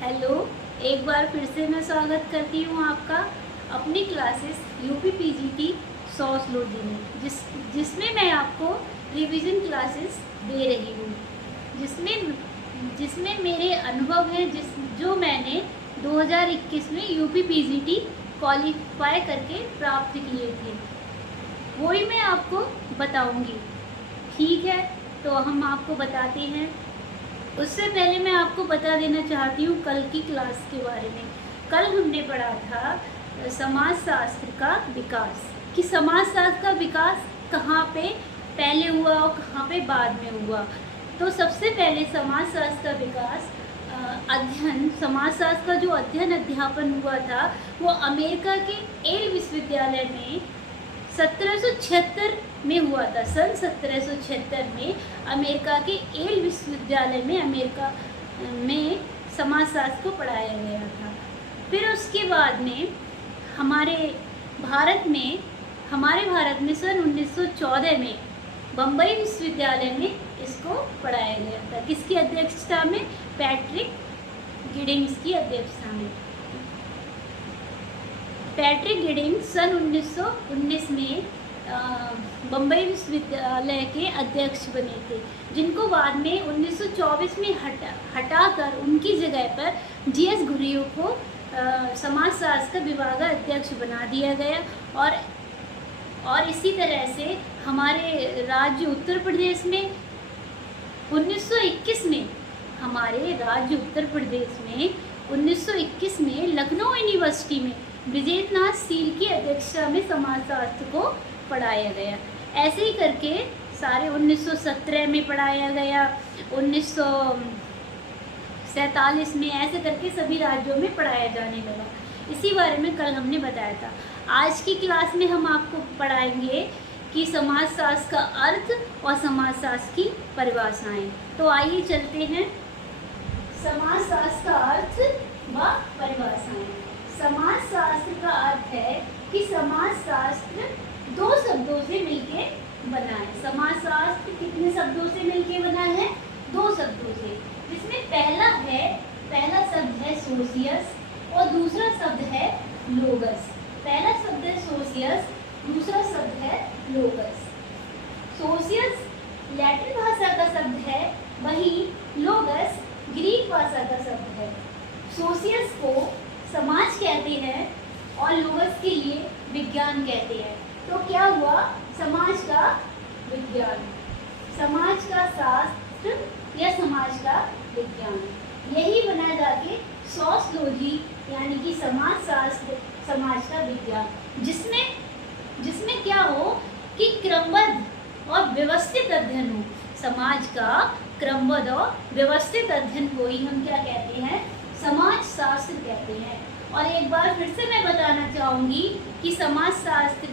Hello, एक बार फिर से मैं स्वागत करती हूँ आपका अपनी क्लासेस यूपी पीजीटी सोशलॉजी में, जिसमें मैं आपको रिवीजन क्लासेस दे रही हूँ, जिसमें मेरे अनुभव हैं जो मैंने 2021 में यूपी पीजीटी क्वालिफाई करके प्राप्त किए थे, वही मैं आपको बताऊँगी। ठीक है, तो हम आपको बताते हैं। उससे पहले मैं आपको बता देना चाहती हूँ कल की क्लास के बारे में। कल हमने पढ़ा था समाजशास्त्र का विकास, कि समाजशास्त्र का विकास कहाँ पे पहले हुआ और कहाँ पे बाद में हुआ। तो सबसे पहले समाजशास्त्र का विकास अध्ययन, समाजशास्त्र का जो अध्यापन हुआ था वो अमेरिका के येल विश्वविद्यालय में 1776 में हुआ था। सन 1776 में अमेरिका के येल विश्वविद्यालय में अमेरिका में समाजशास्त्र को पढ़ाया गया था। फिर उसके बाद में हमारे भारत में सन 1914 में बम्बई विश्वविद्यालय में इसको पढ़ाया गया था। किसकी अध्यक्षता में? पैट्रिक गिडिंग्स की अध्यक्षता में। पैट्रिक गिडिंग्स सन 1919 में बम्बई विश्वविद्यालय के अध्यक्ष बने थे, जिनको बाद में 1924 में हटाकर उनकी जगह पर जीएस घुरियो को समाजशास्त्र का विभाग अध्यक्ष बना दिया गया। और इसी तरह से हमारे राज्य उत्तर प्रदेश में 1921 में लखनऊ यूनिवर्सिटी में ब्रिजेंद्रनाथ शील की अध्यक्षता में समाजशास्त्र को पढ़ाया गया। ऐसे ही करके सारे 1917 में पढ़ाया गया, 1947 में, ऐसे करके सभी राज्यों में पढ़ाया जाने लगा। इसी बारे में कल हमने बताया था। आज की क्लास में हम आपको पढ़ाएंगे कि समाजशास्त्र का अर्थ और समाजशास्त्र की परिभाषाएं। तो आइए चलते हैं। समाजशास्त्र का अर्थ व परिभाषाएं। समाजशास्त्र का अर्थ है कि समाजशास्त्र दो शब्दों से मिलके बना है। समाजशास्त्र कितने शब्दों से मिलके बना है? दो शब्दों से, जिसमें पहला शब्द है सोशियस और दूसरा शब्द है लोगस। पहला शब्द है सोशियस, दूसरा शब्द है लोगस। सोशियस लैटिन भाषा का शब्द है, वहीं लोगस ग्रीक भाषा का शब्द है। सोशियस को समाज कहते हैं और लोगस के लिए विज्ञान कहते हैं। तो क्या हुआ? समाज का विज्ञान, समाज का शास्त्र या समाज का विज्ञान, यही बना जाके सोशलॉजी यानी कि समाजशास्त्र, समाज का विज्ञान, जिसमें क्या हो कि क्रमबद्ध और व्यवस्थित अध्ययन हो। समाज का क्रमबद्ध और व्यवस्थित अध्ययन को ही हम क्या कहते हैं? समाजशास्त्र कहते हैं। और एक बार फिर से मैं बताना चाहूँगी कि समाजशास्त्र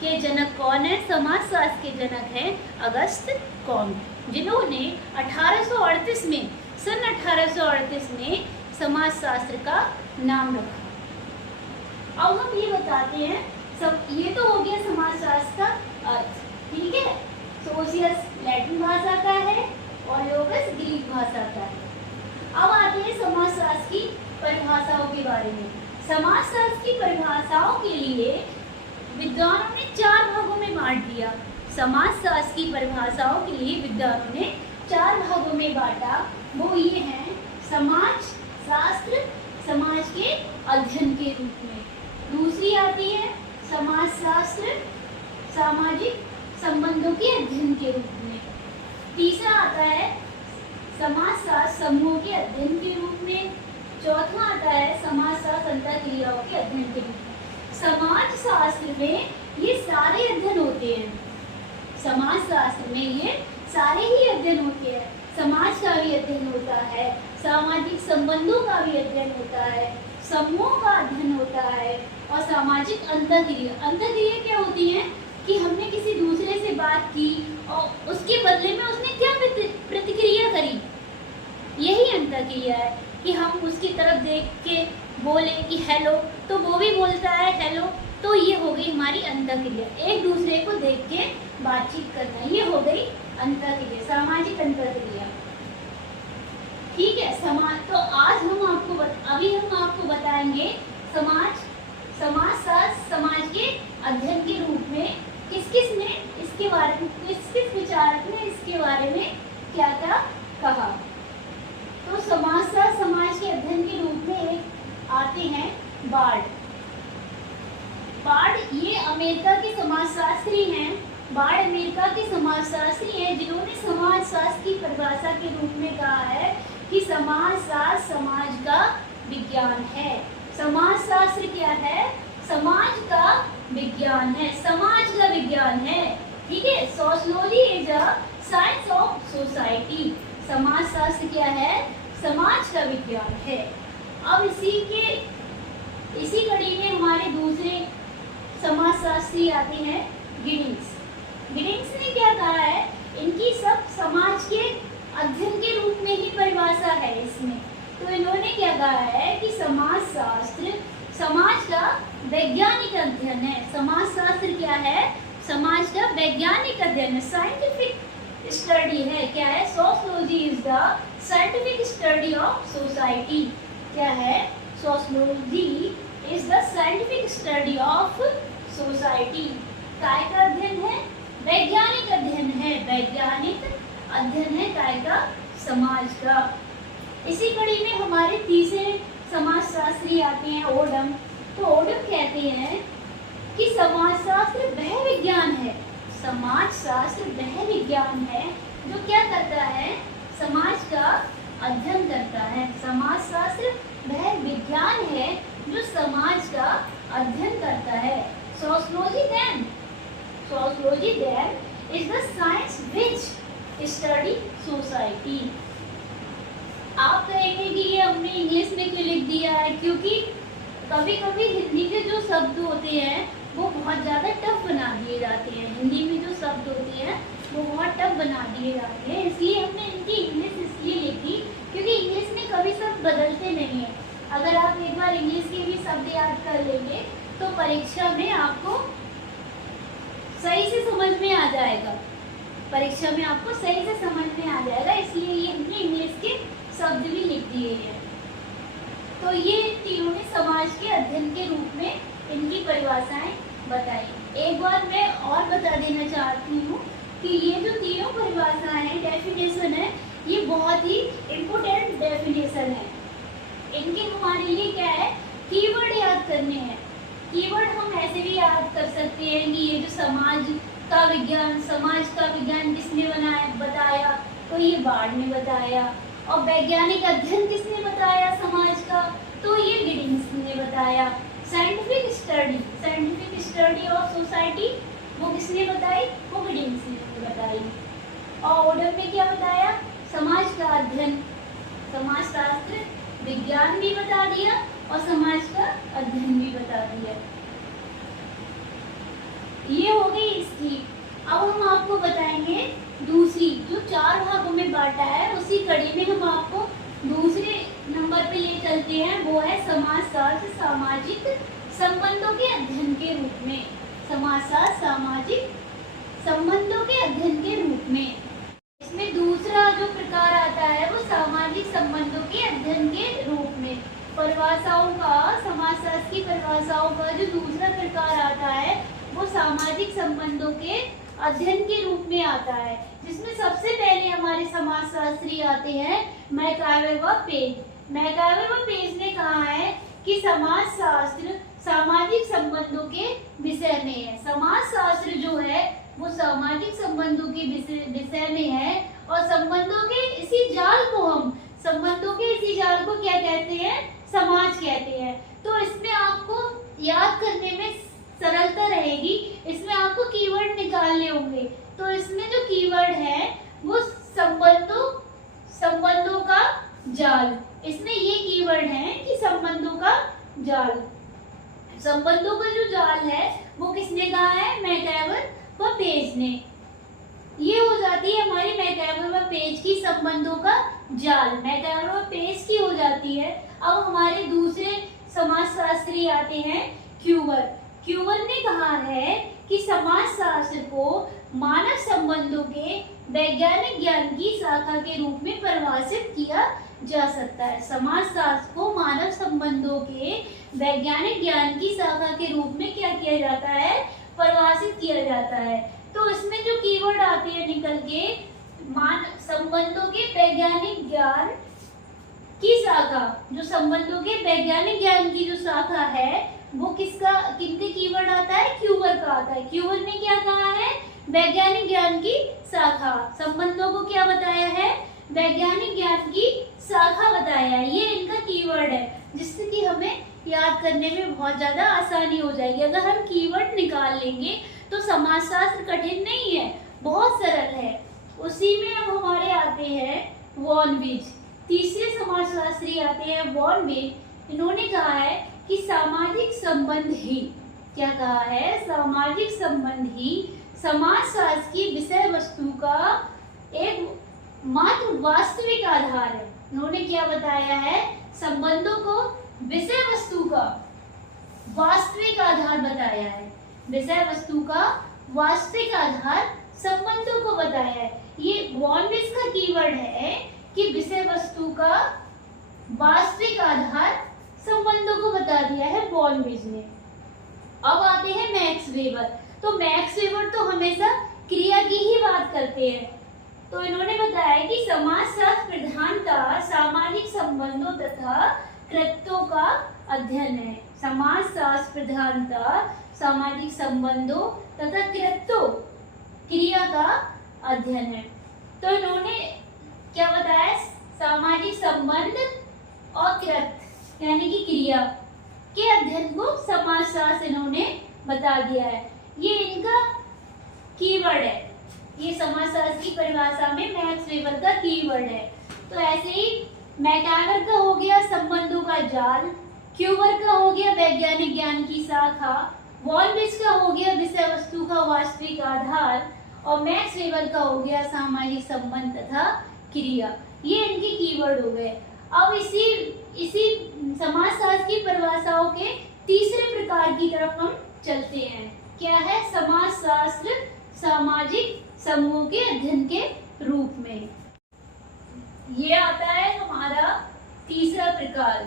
के जनक कौन है? समाजशास्त्र के जनक हैं अगस्त कॉम्टे, जिन्होंने 1838 में, सन 1838 में समाजशास्त्र का नाम रखा। अब हम ये बताते हैं, ये तो हो गया समाजशास्त्र का अर्थ, ठीक है। सोशियस लैटिन भाषा का है और लोगस ग्रीक भाषा का है। अब आते हैं समाजशास्त्र की परिभाषाओं के बारे में। समाजशास्त्र की परिभाषाओं के लिए विद्वानों ने 4 भागों में बांट दिया। समाजशास्त्र की परिभाषाओं के लिए विद्वानों ने 4 भागों में बांटा। वो ये हैं: समाज शास्त्र समाज के अध्ययन के रूप में, दूसरी आती है समाजशास्त्र सामाजिक संबंधों के अध्ययन के रूप में, तीसरा आता है समाजशास्त्र समूह के अध्ययन के रूप में, चौथा आता है समाजशास्त्र अंतःक्रियाओं के अध्ययन के रूप में। समाजशास्त्र में ये सारे अध्ययन होते हैं। समाजशास्त्र में ये सारे ही अध्ययन होते हैं। समाज का भी अध्ययन होता है, सामाजिक संबंधों का भी अध्ययन होता है, समूह का अध्ययन होता है और सामाजिक अंतःक्रिया क्या होती है कि हमने किसी दूसरे से बात की और उसके बदले में उसने क्या प्रतिक्रिया करी, यही अंतःक्रिया है। कि हम उसकी तरफ देख के बोले कि हेलो, तो वो भी बोलता है हेलो, तो ये हो गई हमारी अंतःक्रिया। एक दूसरे को देख के बातचीत करना, ये हो गई अंतःक्रिया, सामाजिक अंतःक्रिया, ठीक है। समाज, तो आज हम आपको समाज, समाजशास्त्र समाज के अध्ययन के रूप में किस ने इसके बारे में, किस विचारक ने इसके बारे में क्या क्या कहा। तो समाजशास्त्र समाज के अध्ययन के रूप में आते हैं बार्ड। बार्ड ये अमेरिका के समाजशास्त्री हैं। बार्ड अमेरिका के समाजशास्त्री हैं जिन्होंने समाजशास्त्र की परिभाषा के रूप में कहा है कि समाजशास्त्र समाज का विज्ञान है। समाजशास्त्र क्या है? समाज का विज्ञान है, समाज का विज्ञान है। ठीक है, sociology is a science of society. समाजशास्त्र क्या है? समाज का विज्ञान है। अब इसी कड़ी में हमारे दूसरे समाजशास्त्री आते हैं गिडिंग्स। गिडिंग्स ने क्या कहा है? इनकी सब समाज के अध्ययन के रूप में ही परिभाषा है इसमें। तो इन्होंने क्या कहा है कि समाजशास्त्र समाज का वैज्ञानिक अध्ययन है। समाजशास्त्र क्या है? समाज का वैज्ञानिक अध्ययन है, साइंटिफिक स्टडी है। क्या है? Sociology is the scientific study of society. क्या है? Sociology is the scientific study of society. काय का अध्ययन है? वैज्ञानिक अध्ययन है, वैज्ञानिक अध्ययन है काय का? समाज का। इसी कड़ी में हमारे तीसरे समाजशास्त्री आते हैं ओडम। तो ओडम कहते हैं कि समाजशास्त्र वह विज्ञान है, समाजशास्त्र वह विज्ञान है जो क्या करता है? समाज का अध्ययन करता है। समाजशास्त्र वह विज्ञान है जो समाज का अध्ययन करता है। Sociology then is the science which study society। आप कहेंगे कि ये हमने इंग्लिश में क्यों लिख दिया है? क्योंकि कभी कभी हिंदी के जो शब्द होते हैं वो बहुत ज़्यादा टफ बना दिए जाते हैं। हिंदी में जो शब्द होते हैं वो बहुत टफ बना दिए जाते हैं, इसलिए हमने इनकी इंग्लिश इसलिए लिखी क्योंकि इंग्लिश में कभी शब्द बदलते नहीं हैं। अगर आप एक बार इंग्लिश के भी शब्द याद कर लेंगे तो परीक्षा में आपको सही से समझ में आ जाएगा, परीक्षा में आपको सही से समझ में आ जाएगा, इसलिए ये हमने इंग्लिश के शब्द भी लिख दिए हैं। तो ये तीनों ने समाज के अध्ययन के रूप में इनकी परिभाषाएं बताई। एक बार मैं और बता देना चाहती हूँ कि ये जो तीनों परिभाषाएं हैं, डेफिनेशन है, ये बहुत ही इम्पोर्टेंट डेफिनेशन है। इनके हमारे लिए क्या है? कीवर्ड याद करने हैं। कीवर्ड हम ऐसे भी याद कर सकते हैं कि ये जो समाज का विज्ञान किसने बताया? तो ये बार्ड ने बताया। और वैज्ञानिक अध्ययन किसने बताया समाज का? तो ये गिडिंग्स ने बताया। साइंटिफिक स्टडी ऑफ सोसाइटी वो किसने बताई? वो गिडिंग्स ने बताई। और ओडम ने क्या बताया? समाज का अध्ययन, समाजशास्त्र विज्ञान भी बता दिया और समाज का अध्ययन भी बता दिया। ये हो गई इसकी। अब हम आपको बताएंगे दूसरी, जो 4 भागों में बांटा है, उसी कड़ी में हम आपको दूसरे नंबर पे ले चलते हैं, वो है समाजशास्त्र सामाजिक संबंधों के अध्ययन के रूप में। समाजशास्त्र सामाजिक संबंधों के अध्ययन के रूप में। इसमें दूसरा जो प्रकार आता है वो सामाजिक संबंधों के अध्ययन के रूप में। परिभाषाओं का, समाजशास्त्र की परिभाषाओं का जो दूसरा प्रकार आता है वो सामाजिक संबंधों के अध्ययन के रूप में आता है, जिसमें सबसे पहले हमारे समाजशास्त्री आते हैं मैकाइवर व पेज। मैकाइवर व पेज ने कहा है कि समाजशास्त्र सामाजिक संबंधों के विषय में है। समाजशास्त्र जो है वो सामाजिक संबंधों के विषय में है और संबंधों के इसी जाल को क्या कहते हैं? समाज कहते हैं। तो इसमें आपको याद करने में सरलता रहेगी। इसमें आपको कीवर्ड निकालने होंगे। तो इसमें जो कीवर्ड है वो संबंधों का जाल। इसमें ये कीवर्ड है कि संबंधों का जाल। संबंधों का जो जाल है वो किसने कहा है? मैकाइवर व पेज ने। ये हो जाती है हमारी मैकाइवर व पेज की संबंधों का जाल। मैकाइवर व पेज की हो जाती है। अब हमारे दूसरे समाजशास्त्री आते हैं क्यूवर। क्यूवर ने कहा है कि समाजशास्त्र को मानव संबंधों के वैज्ञानिक ज्ञान की शाखा के रूप में परिभाषित किया जा सकता है। समाजशास्त्र को मानव संबंधों के वैज्ञानिक ज्ञान की शाखा के रूप में क्या किया जाता है, परिभाषित किया जाता है। तो इसमें जो कीवर्ड आते हैं निकल के, मानव संबंधों के वैज्ञानिक ज्ञान की शाखा, जो संबंधों के वैज्ञानिक ज्ञान की जो शाखा है वो किनके कीवर्ड आता है, क्यूवर का आता है। क्यूवर ने क्या कहा है, वैज्ञानिक ज्ञान की शाखा। संबंधों को क्या बताया है, वैज्ञानिक ज्ञान की शाखा बताया है। ये इनका कीवर्ड है, जिससे कि हमें याद करने में बहुत ज्यादा आसानी हो जाएगी। अगर हम कीवर्ड निकाल लेंगे तो समाजशास्त्र कठिन नहीं है, बहुत सरल है। उसी में अब हमारे आते हैं वॉन विज, तीसरे समाजशास्त्री आते हैं वॉन विज। इन्होंने कहा है कि सामाजिक संबंध ही, क्या कहा है, सामाजिक संबंध ही समाजशास्त्र की विषय वस्तु का एक मात्र वास्तविक आधार है। इन्होंने क्या बताया है, संबंधों को विषय वस्तु का वास्तविक आधार बताया है। विषय वस्तु का वास्तविक आधार संबंधों को बताया है। ये वॉन विज का कीवर्ड है कि विषय वस्तु का वास्तविक आधार संबंधों को बता दिया है वॉन विज ने। अब आते हैं मैक्स वेबर। तो मैक्स वेबर तो हमेशा क्रिया की ही बात करते हैं। तो इन्होंने बताया कि समाजशास्त्र प्रधानतः सामाजिक संबंधों तथा कृत्यों का अध्ययन है। समाजशास्त्र प्रधानतः सामाजिक संबंधों तथा कृत्यों, क्रिया का अध्ययन है। तो इन्होंने क्या बताया, सामाजिक संबंध और कृत्य यानी कि क्रिया के अध्ययन को समाजशास्त्र इन्होंने बता दिया है। ये इनका कीवर्ड है, ये समाजशास्त्र की परिभाषा में मैक्स वेबर का कीवर्ड है। तो ऐसे ही मैकआवर का हो गया संबंधों का जाल, क्यूवर का हो गया वैज्ञानिक ज्ञान की शाखा, वॉन विज का हो गया विषय वस्तु का वास्तविक आधार, और मैक्स वेबर का हो गया सामाजिक संबंध तथा क्रिया। ये इनके कीवर्ड हो गए। अब इसी समाजशास्त्र की परिभाषाओं के तीसरे प्रकार की तरफ हम चलते हैं। क्या है, समाजशास्त्र सामाजिक समूहों के अध्ययन के रूप में। ये आता है हमारा तीसरा प्रकार,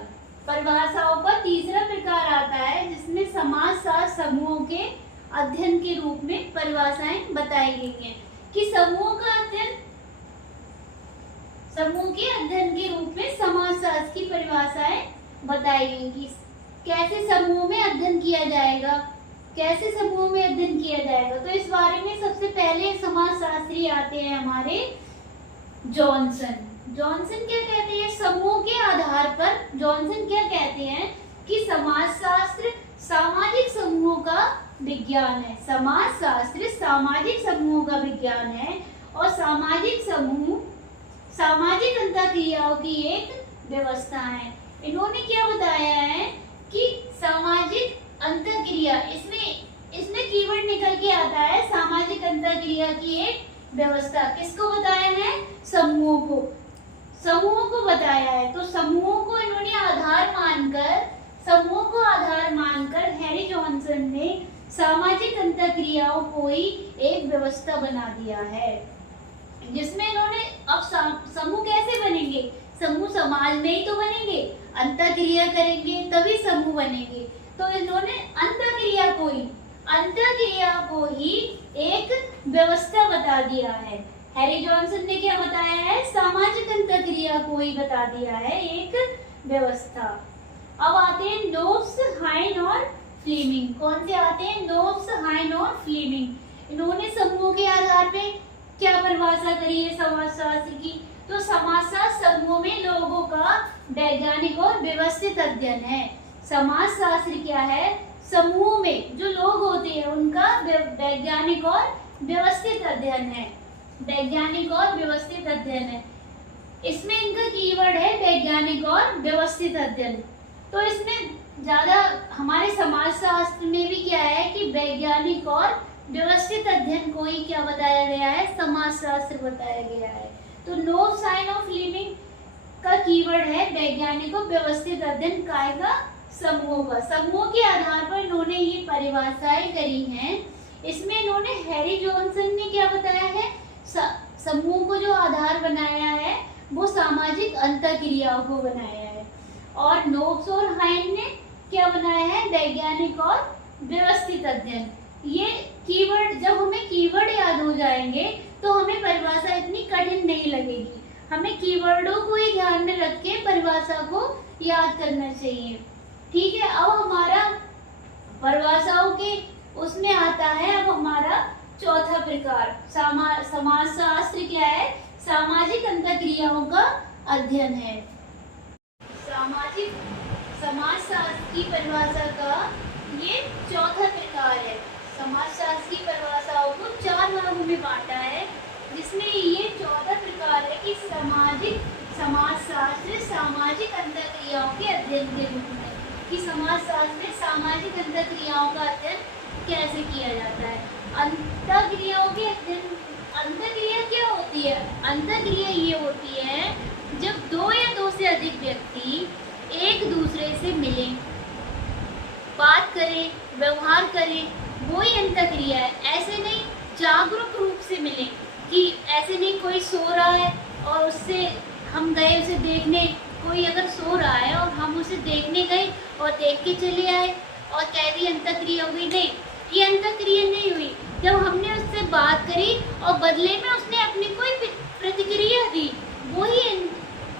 परिभाषाओं का तीसरा प्रकार आता है, जिसमें समाजशास्त्र समूहों के अध्ययन के रूप में परिभाषाएं बताई गई हैं कि समूह के अध्ययन के रूप में समाजशास्त्र की परिभाषाएं बताई गई कि कैसे समूह में अध्ययन किया जाएगा, कैसे समूह में अध्ययन किया जाएगा। तो इस बारे में सबसे पहले समाजशास्त्री आते हैं हमारे जॉनसन। जॉनसन क्या कहते हैं, समूह के आधार पर जॉनसन क्या कहते हैं कि समाजशास्त्र सामाजिक समूहों का विज्ञान है। समाजशास्त्र सामाजिक समूहों का विज्ञान है और सामाजिक समूह सामाजिक अंतःक्रियाओं की एक व्यवस्था है। इन्होंने क्या बताया है कि सामाजिक अंतःक्रिया, इसमें कीवर्ड निकल के आता है सामाजिक अंतःक्रिया की एक व्यवस्था। किसको बताया है, समूहों को बताया है। तो समूहों को इन्होंने आधार मानकर हैरी जॉनसन ने सामाजिक अंतःक्रियाओं को ही एक व्यवस्था बना दिया है, जिसमें इन्होंने अब समूह कैसे बनेंगे, समूह समाज में ही तो बनेंगे, अंतःक्रिया करेंगे तभी समूह बनेंगे। तो इन्होंने अंतःक्रिया को ही एक व्यवस्था बता दिया है। हैरी जॉनसन ने क्या बताया है, सामाजिक अंतःक्रिया को ही बता दिया है एक व्यवस्था। अब आते हैं नोब्स, हाइन और फ्लेमिंग। कौन से आते हैं, नोब्स, हाइन और फ्लेमिंग। इन्होंने समूह के आधार पे क्या परिभाषा करी है समाजशास्त्र की, तो समाजशास्त्र समूह में लोगों का वैज्ञानिक और व्यवस्थित अध्ययन है। समाजशास्त्र क्या है, समूह में जो लोग होते हैं उनका वैज्ञानिक और व्यवस्थित अध्ययन है, वैज्ञानिक और व्यवस्थित अध्ययन है। इसमें इनका कीवर्ड है वैज्ञानिक और व्यवस्थित अध्ययन। तो इसमें ज्यादा हमारे समाजशास्त्र में भी क्या है कि वैज्ञानिक और व्यवस्थित अध्ययन को ही क्या बताया गया है, समाजशास्त्र बताया गया है। तो नो साइन ऑफ लिविंग का कीवर्ड है वैज्ञानिक और व्यवस्थित अध्ययन का, समूह का। समूह के आधार पर इन्होंने ये परिभाषाएं करी हैं। इसमें इन्होंने हैरी जॉनसन ने क्या बताया है, समूह को जो आधार बनाया है वो सामाजिक अंतःक्रियाओं को बनाया है। और नोब्स और हाइंड ने क्या बनाया है? वैज्ञानिक और व्यवस्थित अध्ययन। ये कीवर्ड, जब हमें कीवर्ड याद हो जाएंगे तो हमें परिभाषा इतनी कठिन नहीं लगेगी। हमें कीवर्डों को ही ध्यान में रख के परिभाषा को याद करना चाहिए। ठीक है, अब हमारा परिभाषाओं के उसमें आता है अब हमारा चौथा प्रकार। समाजशास्त्र क्या है? सामाजिक अंतःक्रियाओं का अध्ययन है। समाजशास्त्र की परिभाषा का ये चौथा प्रकार है। समाजशास्त्र की परिभाषाओं को 4 भागों में बांटा है, जिसमें ये चौथा प्रकार है कि समाजशास्त्र सामाजिक अंतःक्रियाओं के अध्ययन के रूप में, कि समाजशास्त्र में सामाजिक अंतःक्रियाओं का अध्ययन कैसे किया जाता है। अंतःक्रियाओं के अध्ययन, अंतःक्रिया क्या होती है? अंतःक्रिया ये होती है जब 2 या 2 से अधिक व्यक्ति एक दूसरे से मिलें, बात करें, व्यवहार करें, वो ही अंतःक्रिया है। ऐसे नहीं जागरूक रूप से मिलें, कि ऐसे नहीं कोई सो रहा है और उससे हम गए उसे देखने, कोई अगर सो रहा है और हम उसे देखने गए और देख के चले आए और कह दी अंतःक्रिया हुई। नहीं, ये अंतःक्रिया नहीं हुई। जब हमने उससे बात करी और बदले में उसने अपनी कोई प्रतिक्रिया दी, वो ही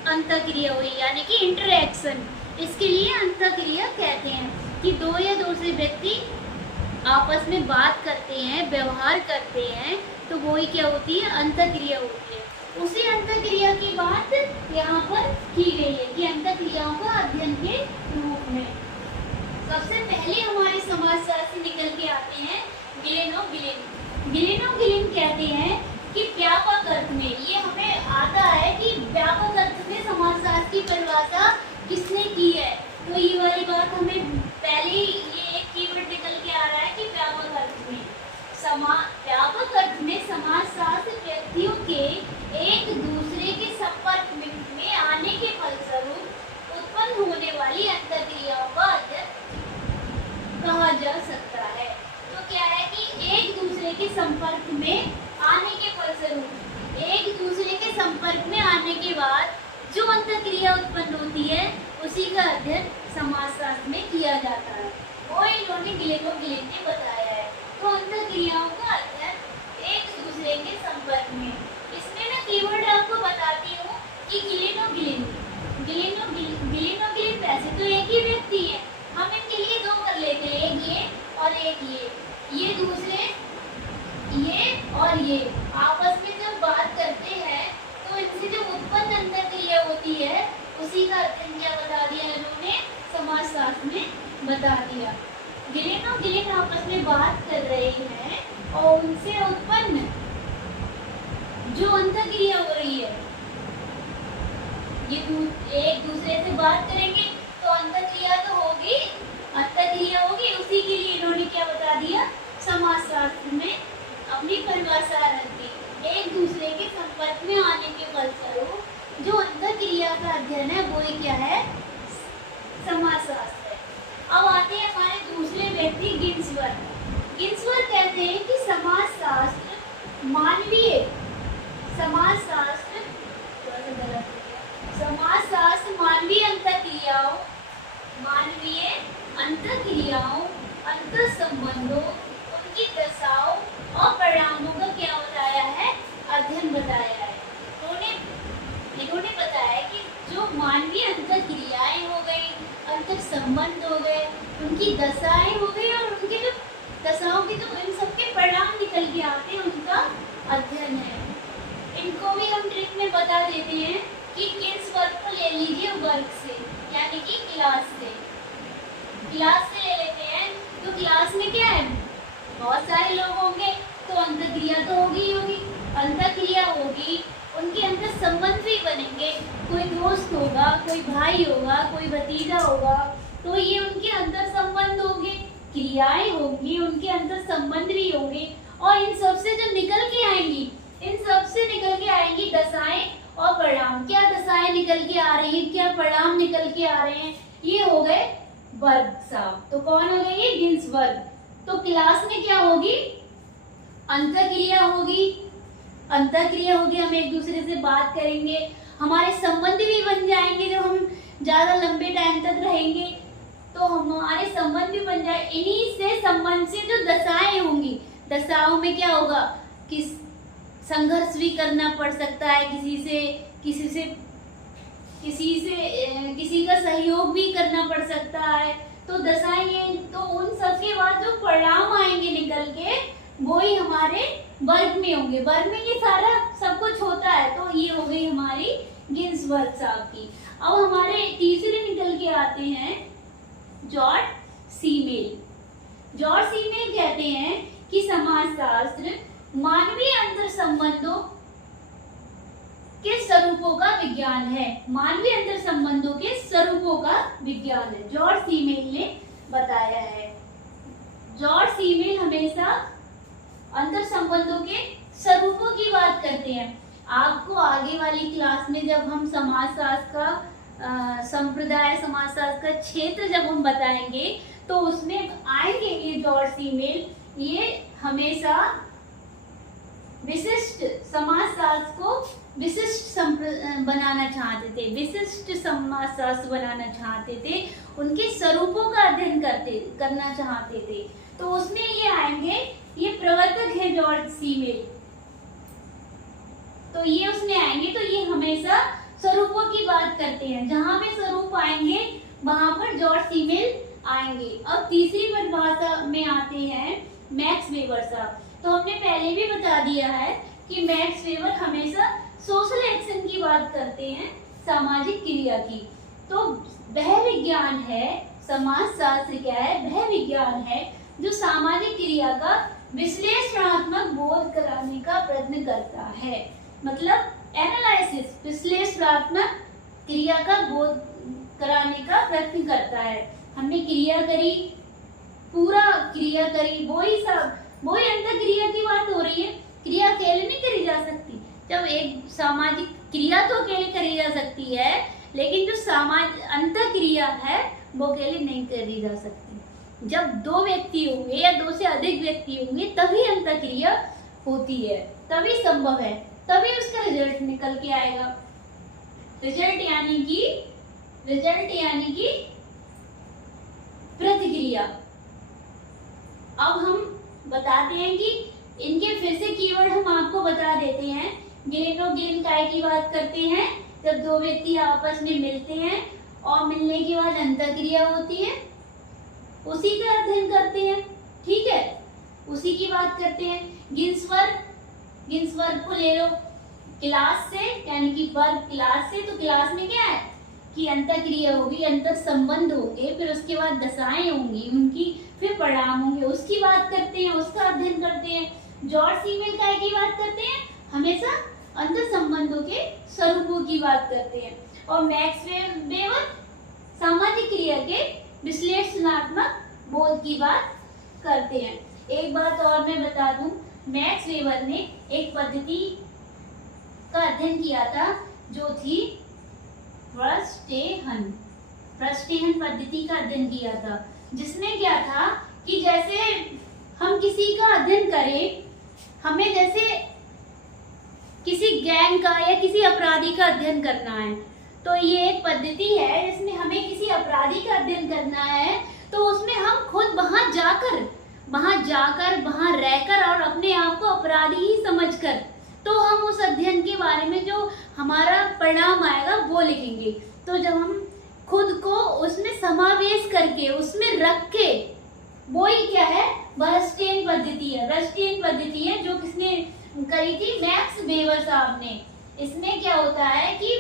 अंतःक्रिया हुई, यानी कि इंटरैक्शन। इसके लिए अंतःक्रिया कहते हैं कि 2 या 2 से व्यक्ति आपस में बात करते हैं, व्यवहार करते हैं, तो वो ही क्या होती है? अंतःक्रिया होती है। उसी अंतःक्रिया की बात यहाँ पर की गई है कि अंतःक्रियाओं का अध्ययन के रूप में। सबसे पहले हमारे समाजशास्त्र से निकल के आते हैं गिलेन और गिलेन। गिलेन और गिलेन कहते हैं कि व्यापक अर्थ में, ये हमें आता है कि व्यापक अर्थ में समाजशास्त्र की परिभाषा किसने की है। तो ये वाली बात हमें पहले ही ये एक कीवर्ड निकल के आ रहा है कि व्यापक अर्थ में। व्यापक अर्थ में समाजशास्त्र व्यक्तियों के एक दूसरे के संपर्क में आने के फलस्वरूप उत्पन्न होने वाली अंतःक्रियाओं का अध्ययन कहा जा सकता है। तो क्या है कि एक दूसरे के संपर्क में आने के फलस्वरूप, एक दूसरे के संपर्क में आने के बाद जो अंतःक्रिया उत्पन्न होती है उसी का अध्ययन समाजशास्त्र में किया जाता है। वो इन्होंने गिलेन और गिलेन ने बताया है। तो अंतःक्रियाओं का अध्ययन एक दूसरे के संपर्क में। इसमें मैं कीवर्ड आपको बताती हूँ कि गिलेन और गिलेन। गिलेन और गिलेन वैसे तो एक ही व्यक्ति है, हम इनके लिए 2 कर लेते हैं, एक ये और एक ये दूसरे, ये और ये आपस में जब बात करते हैं तो इनसे जो उत्पन्न अंतःक्रिया होती है उसी का अध्ययन क्या बता दिया इन्होंने? समाजशास्त्र में बता दिया। गिलेन और गिलेन आपस में बात कर रहे हैं और उनसे उत्पन्न जो अंतःक्रिया हो रही है, ये एक दूसरे से बात करेंगे तो अंतःक्रिया तो होगी, अंतःक्रिया होगी। उसी के लिए इन्होंने क्या बता दिया? समाजशास्त्र में अपनी परिभाषा रख दी। एक दूसरे के संपर्क में आने के फलस्वरूप जो अंतःक्रिया का अध्ययन है वो क्या है? समाजशास्त्र। अब आते हैं हमारे दूसरे व्यक्ति गिन्सबर्ग। गिन्सबर्ग कहते हैं कि समाजशास्त्र मानवीय अंतःक्रियाओं, अंतःसंबंधों, उनकी दशाओं और परिणामों का क्या बताया है? अध्ययन बताया है। इन्होंने बताया कि जो मानवीय अंतःक्रियाएं हो गई, अंतःसंबंध हो गए, उनकी दशाएं हो गई और उनके जो दशाओं के जो इन सबके परिणाम निकल के आते हैं उनका अध्ययन है। इनको भी हम ट्रिक में बता देते हैं कि गिन्सबर्ग को ले लीजिए वर्ग से, यानी कि क्लास से ले लेते हैं। तो क्लास में क्या है? बहुत सारे लोग होंगे तो अंतःक्रिया तो होगी, अंतःक्रिया होगी, उनके अंदर संबंध भी बनेंगे। कोई दोस्त होगा, कोई भाई होगा, कोई भतीजा होगा, तो ये उनके अंदर संबंध होंगे, क्रियाएं होंगी, उनके अंदर संबंध भी होंगे। और इन सब से जो निकल के आएंगी दशाएं और परिणाम। क्या दशाएं निकल के आ रही हैं, क्या परिणाम निकल के आ रहे हैं, ये हो गए वर्ग साहब। तो कौन हो गए? ये गिन्सबर्ग। तो क्लास में क्या होगी? अंतःक्रिया होगी, हम एक दूसरे से बात करेंगे, हमारे संबंध भी बन जाएंगे। जब हम ज्यादा लंबे टाइम तक रहेंगे तो हमारे संबंध भी बन जाए। इन्हीं से संबंध से जो दशाएं होंगी, दशाओं में क्या होगा कि संघर्ष भी करना पड़ सकता है, किसी का सहयोग भी करना पड़ सकता है। तो दशाएं ये तो उन सब के बाद जो परिणाम आएंगे निकल के वो ही हमारे वर्ग में होंगे। वर्ग में ये सारा सब कुछ होता है। तो ये हो गई हमारी गिन्सबर्ग साहब की। अब हमारे तीसरे निकल के आते हैं जॉर्ज सीमेल। जॉर्ज सीमेल कहते हैं कि समाजशास्त्र मानवीय अंतर संबंधों के स्वरूपों का विज्ञान है। मानवीय अंतर संबंधों के स्वरूपों का विज्ञान है, जॉर्ज सीमेल ने बताया है। जॉर्ज सीमेल हमेशा अंतर संबंधों के स्वरूपों की बात करते हैं। आपको आगे वाली क्लास में जब हम समाजशास्त्र का संप्रदाय, समाजशास्त्र का क्षेत्र जब हम बताएंगे तो उसमें आएंगे ये जॉर्ज सीमेल। ये हमेशा विशिष्ट समाजशास्त्र को विशिष्ट बनाना चाहते थे, विशिष्ट समाजशास्त्र बनाना चाहते थे, उनके स्वरूपों का अध्ययन करना चाहते थे। तो उसमें ये आएंगे, ये प्रवर्तक है जॉर्ज सीमेल। तो ये उसमें आएंगे तो ये हमेशा स्वरूपों की बात करते हैं। जहां पे स्वरूप आएंगे वहां पर जॉर्ज सीमेल आएंगे। अब तीसरी परिभाषा में आते हैं मैक्स वेबर साहब। तो हमने पहले भी बता दिया है कि मैक्स वेबर हमेशा सोशल एक्शन की बात करते हैं, सामाजिक क्रिया की। तो वह विज्ञान है, समाजशास्त्र क्या है, वह विज्ञान है जो सामाजिक क्रिया का विश्लेषणात्मक बोध कराने का प्रयत्न करता है। मतलब एनालिसिस, विश्लेषणात्मक क्रिया का बोध कराने का प्रयत्न करता है। हमने क्रिया करी, पूरा क्रिया करी, वही अंतर क्रिया की बात हो रही है। क्रिया अकेले नहीं करी जा सकती। जब एक सामाजिक क्रिया तो अकेले करी जा सकती है, लेकिन जो अंतर क्रिया है वो अकेले नहीं करी जा सकती। जब दो व्यक्ति होंगे या दो से अधिक व्यक्ति होंगे तभी अंतर क्रिया होती है, तभी संभव है, तभी उसका रिजल्ट निकल के आएगा। रिजल्ट यानी कि प्रतिक्रिया। अब हम बताते हैं कि इनके फिर से कीवर्ड हम आपको बता देते हैं। गिलिन और गिलिन काय की बात करते हैं, जब दो व्यक्ति आपस में मिलते हैं और मिलने के बाद अंतःक्रिया होती है, उसी का अध्ययन करते हैं। ठीक है, उसी की बात करते हैं। गिन्सबर्ग को ले लो क्लास से, यानी कि वर्ग क्लास से। तो क्लास में क्या है कि अंतःक्रिया होगी, अंतर संबंध होंगे, फिर उसके बाद दशाएं होंगी उनकी, फिर परिणाम होंगे, उसकी बात करते हैं, उसका अध्ययन करते हैं। जॉर्ज सीमेल काय की बात करते हैं, हमेशा अंतर संबंधों के स्वरूपों की बात करते हैं। और मैक्स वेबर सामाजिक क्रिया के विश्लेषणात्मक बोध की बात करते हैं। एक बात और मैं बता दूं, मैक्स वेबर ने एक पद्धति का अध्ययन किया था जो थी फ्रस्टेहन पद्धति का अध्ययन किया था, जिसमें क्या था कि जैसे हम किसी का अध्ययन करें, हमें जैसे किसी गैंग का या किसी अपराधी का अध्ययन करना है, तो ये एक पद्धति है जिसमें हमें किसी अपराधी का अध्ययन करना है। तो उसमें हम खुद वहां जाकर वहां रहकर और अपने आप को अपराधी ही समझकर, तो हम उस अध्ययन के बारे में जो हमारा परिणाम आएगा वो लिखेंगे। तो जब हम खुद को उसमें समावेश करके उसमें रख के, वो ही क्या है, बर्नस्टीन पद्धति है जो किसने करी थी, मैक्स वेबर साहब ने। इसमें क्या होता है कि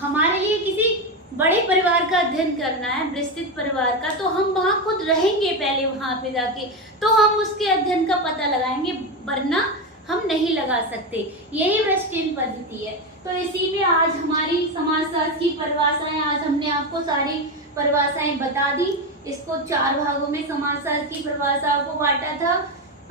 हमारे लिए किसी बड़े परिवार का अध्ययन करना है, विस्तृत परिवार का, तो हम वहाँ खुद रहेंगे पहले वहाँ पे जाके, तो हम उसके अध्ययन का पता लगाएंगे, वरना हम नहीं लगा सकते। यही बर्नस्टीन पद्धति है। तो इसी में आज हमारी समाजशास्त्र की परिभाषाएं, आज हमने आपको सारी परिभाषाएं बता दी। इसको 4 भागों में समाजशास्त्र की परिभाषाओं को बांटा था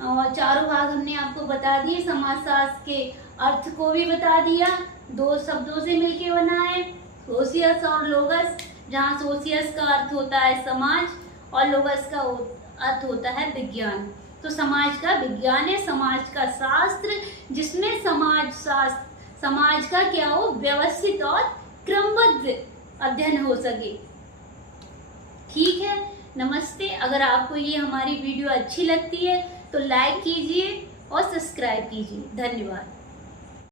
और चारों भाग हमने आपको बता दिए। समाजशास्त्र के अर्थ को भी बता दिया, 2 शब्दों से मिलके बना है, सोशियस और लोगस, जहाँ सोशियस का अर्थ होता है समाज और लोगस का अर्थ होता है विज्ञान। तो समाज का विज्ञान है, समाज का शास्त्र, जिसमें समाज शास्त्र, समाज का क्या हो, व्यवस्थित और क्रमबद्ध अध्ययन हो सके। ठीक है, नमस्ते। अगर आपको ये हमारी वीडियो अच्छी लगती है तो लाइक कीजिए और सब्सक्राइब कीजिए। धन्यवाद।